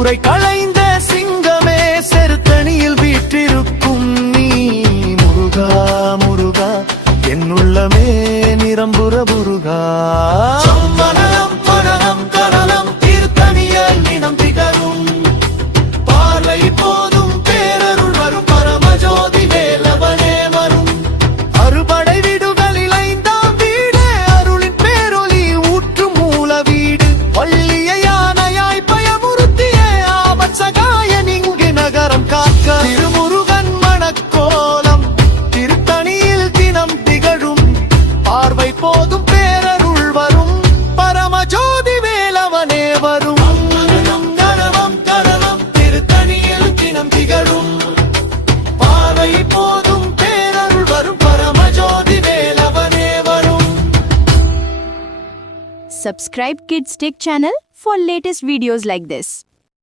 குறை களைந்த சிங்கமே செருத்தணியில் வீற்றிருக்கும் நீ முருகா முருகா என்னுள்ளமே நிரம்புற முருகா மனநம் மனநம் கரலம் தீர்த்தணியல் நினம் திகழும் பார்வை போதும் பேரருள் வரும் பரமஜோதி வேலவனே வரும் அறுபடை வீடுகளில் ஐந்தாம் வீடு அருளின் பேரொலி ஊற்று மூல வீடு வள்ளிய யானையாய் பயமுறுத்திய ஆபத் சகாயன் இங்கு நகரம் காக்க திருமுருகன் மணக்கோலம் திருத்தணியில் தினம் திகழும் பார்வை போதும் பேரருள் வரும் பரமஜோதி வேலவனே வரும் கரவம் கரவம் திருத்தணியில் தினம் திகழும் பார்வை போதும் பேரருள் வரும் பரமஜோதி வேலவனே வரும். Subscribe Kids Tech channel for latest videos like this.